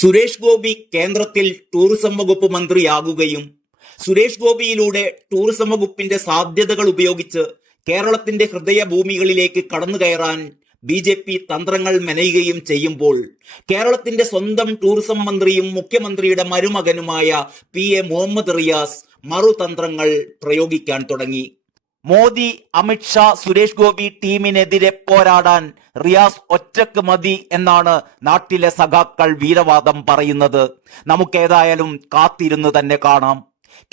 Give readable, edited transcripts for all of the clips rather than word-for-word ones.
സുരേഷ് ഗോപി കേന്ദ്രത്തിൽ ടൂറിസം വകുപ്പ് മന്ത്രിയാകുകയും സുരേഷ് ഗോപിയിലൂടെ ടൂറിസം വകുപ്പിന്റെ സാധ്യതകൾ ഉപയോഗിച്ച് കേരളത്തിന്റെ ഹൃദയഭൂമികളിലേക്ക് കടന്നു കയറാൻ BJP തന്ത്രങ്ങൾ മെനയുകയും ചെയ്യുമ്പോൾ കേരളത്തിന്റെ സ്വന്തം ടൂറിസം മന്ത്രിയും മുഖ്യമന്ത്രിയുടെ മരുമകനുമായ PA മുഹമ്മദ് റിയാസ് മറുതന്ത്രങ്ങൾ പ്രയോഗിക്കാൻ തുടങ്ങി. മോദി, അമിത്ഷാ, സുരേഷ് ഗോപി ടീമിനെതിരെ പോരാടാൻ റിയാസ് ഒറ്റക്ക് മതി എന്നാണ് നാട്ടിലെ സഖാക്കൾ വീരവാദം പറയുന്നത്. നമുക്കേതായാലും കാത്തിരുന്ന് തന്നെ കാണാം.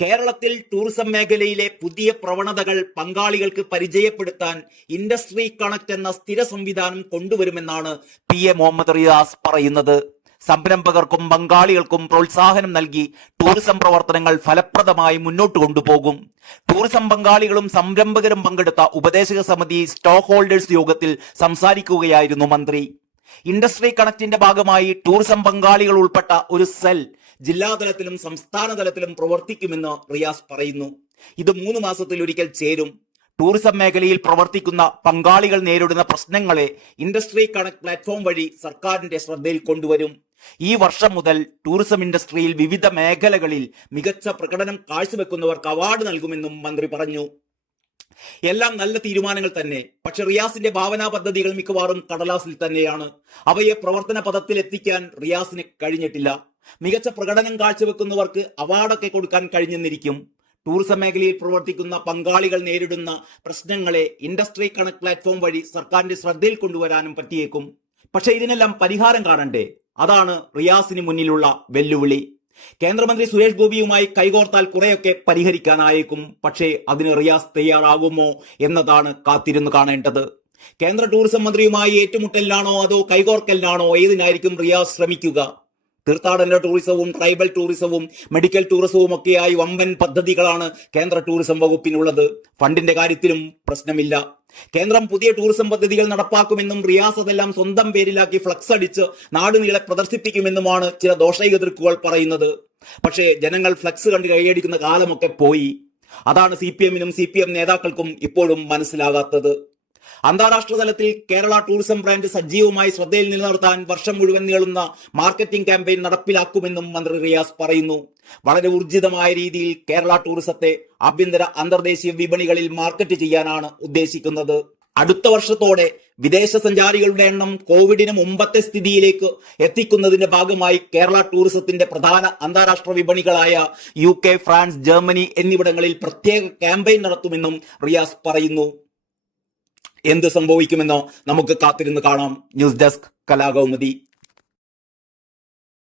കേരളത്തിൽ ടൂറിസം മേഖലയിലെ പുതിയ പ്രവണതകൾ പങ്കാളികൾക്ക് പരിചയപ്പെടുത്താൻ ഇൻഡസ്ട്രി കണക്ട് എന്ന സ്ഥിര സംവിധാനം കൊണ്ടുവരുമെന്നാണ് PA മുഹമ്മദ് റിയാസ് പറയുന്നത്. സംരംഭകർക്കും പങ്കാളികൾക്കും പ്രോത്സാഹനം നൽകി ടൂറിസം പ്രവർത്തനങ്ങൾ ഫലപ്രദമായി മുന്നോട്ട് കൊണ്ടുപോകും. ടൂറിസം പങ്കാളികളും സംരംഭകരും പങ്കെടുത്ത ഉപദേശക സമിതി സ്റ്റോക്ക് ഹോൾഡേഴ്സ് യോഗത്തിൽ സംസാരിക്കുകയായിരുന്നു മന്ത്രി. ഇൻഡസ്ട്രി കണക്റ്റിന്റെ ഭാഗമായി ടൂറിസം പങ്കാളികൾ ഉൾപ്പെട്ട ഒരു സെൽ ജില്ലാതലത്തിലും സംസ്ഥാന തലത്തിലും പ്രവർത്തിക്കുമെന്ന് റിയാസ് പറയുന്നു. ഇത് 3 മാസത്തിലൊരിക്കൽ ചേരും. ടൂറിസം മേഖലയിൽ പ്രവർത്തിക്കുന്ന പങ്കാളികൾ നേരിടുന്ന പ്രശ്നങ്ങളെ ഇൻഡസ്ട്രി കണക്ട് പ്ലാറ്റ്ഫോം വഴി സർക്കാരിന്റെ ശ്രദ്ധയിൽ കൊണ്ടുവരും. ഈ വർഷം മുതൽ ടൂറിസം ഇൻഡസ്ട്രിയിൽ വിവിധ മേഖലകളിൽ മികച്ച പ്രകടനം കാഴ്ചവെക്കുന്നവർക്ക് അവാർഡ് നൽകുമെന്നും മന്ത്രി പറഞ്ഞു. എല്ലാം നല്ല തീരുമാനങ്ങൾ തന്നെ. പക്ഷെ റിയാസിന്റെ ഭാവനാ പദ്ധതികൾ മിക്കവാറും കടലാസിൽ തന്നെയാണ്. അവയെ പ്രവർത്തന പദത്തിൽ എത്തിക്കാൻ റിയാസിന് കഴിഞ്ഞിട്ടില്ല. മികച്ച പ്രകടനം കാഴ്ചവെക്കുന്നവർക്ക് അവാർഡൊക്കെ കൊടുക്കാൻ കഴിഞ്ഞെന്നിരിക്കും. ടൂറിസം മേഖലയിൽ പ്രവർത്തിക്കുന്ന പങ്കാളികൾ നേരിടുന്ന പ്രശ്നങ്ങളെ ഇൻഡസ്ട്രി കണക്ട് പ്ലാറ്റ്ഫോം വഴി സർക്കാരിന്റെ ശ്രദ്ധയിൽ കൊണ്ടുവരാനും പറ്റിയേക്കും. പക്ഷെ ഇതിനെല്ലാം പരിഹാരം കാണണ്ടേ? അതാണ് റിയാസിന് മുന്നിലുള്ള വെല്ലുവിളി. കേന്ദ്രമന്ത്രി സുരേഷ് ഗോപിയുമായി കൈകോർത്താൽ കുറെയൊക്കെ പരിഹരിക്കാനായേക്കും. പക്ഷേ അതിന് റിയാസ് തയ്യാറാകുമോ എന്നതാണ് കാത്തിരുന്ന് കാണേണ്ടത്. കേന്ദ്ര ടൂറിസം മന്ത്രിയുമായി ഏറ്റുമുട്ടലിനാണോ അതോ കൈകോർക്കലിനാണോ ഏതിനായിരിക്കും റിയാസ് ശ്രമിക്കുക? തീർത്ഥാടന ടൂറിസവും ട്രൈബൽ ടൂറിസവും മെഡിക്കൽ ടൂറിസവും ഒക്കെയായി വമ്പൻ പദ്ധതികളാണ് കേന്ദ്ര ടൂറിസം വകുപ്പിനുള്ളത്. ഫണ്ടിന്റെ കാര്യത്തിലും പ്രശ്നമില്ല. കേന്ദ്രം പുതിയ ടൂറിസം പദ്ധതികൾ നടപ്പാക്കുമെന്നും റിയാസ് അതെല്ലാം സ്വന്തം പേരിലാക്കി ഫ്ലക്സ് അടിച്ച് നാടുനീളെ പ്രദർശിപ്പിക്കുമെന്നുമാണ് ചില ദോഷൈകതൃക്കുകൾ പറയുന്നത്. പക്ഷേ ജനങ്ങൾ ഫ്ലക്സ് കണ്ട് കൈയടിക്കുന്ന കാലമൊക്കെ പോയി. അതാണ് CPM-നും CPM നേതാക്കൾക്കും ഇപ്പോഴും മനസ്സിലാകാത്തത്. അന്താരാഷ്ട്ര തലത്തിൽ കേരള ടൂറിസം ബ്രാൻഡ് സജീവമായി ശ്രദ്ധയിൽ നിലനിർത്താൻ വർഷം മുഴുവൻ നീളുന്ന മാർക്കറ്റിംഗ് ക്യാമ്പയിൻ നടപ്പിലാക്കുമെന്നും മന്ത്രി റിയാസ് പറയുന്നു. വളരെ ഊർജിതമായ രീതിയിൽ കേരള ടൂറിസത്തെ ആഭ്യന്തര അന്തർദേശീയ വിപണികളിൽ മാർക്കറ്റ് ചെയ്യാനാണ് ഉദ്ദേശിക്കുന്നത്. അടുത്ത വർഷത്തോടെ വിദേശ സഞ്ചാരികളുടെ എണ്ണം കോവിഡിന് മുമ്പത്തെ സ്ഥിതിയിലേക്ക് എത്തിക്കുന്നതിന്റെ ഭാഗമായി കേരള ടൂറിസത്തിന്റെ പ്രധാന അന്താരാഷ്ട്ര വിപണികളായ UK, ഫ്രാൻസ്, ജർമ്മനി എന്നിവിടങ്ങളിൽ പ്രത്യേക ക്യാമ്പയിൻ നടത്തുമെന്നും റിയാസ് പറയുന്നു. എന്ത് സംഭവിക്കുമെന്നോ നമുക്ക് കാത്തിരുന്ന് കാണാം. News desk, Kalakaumudi.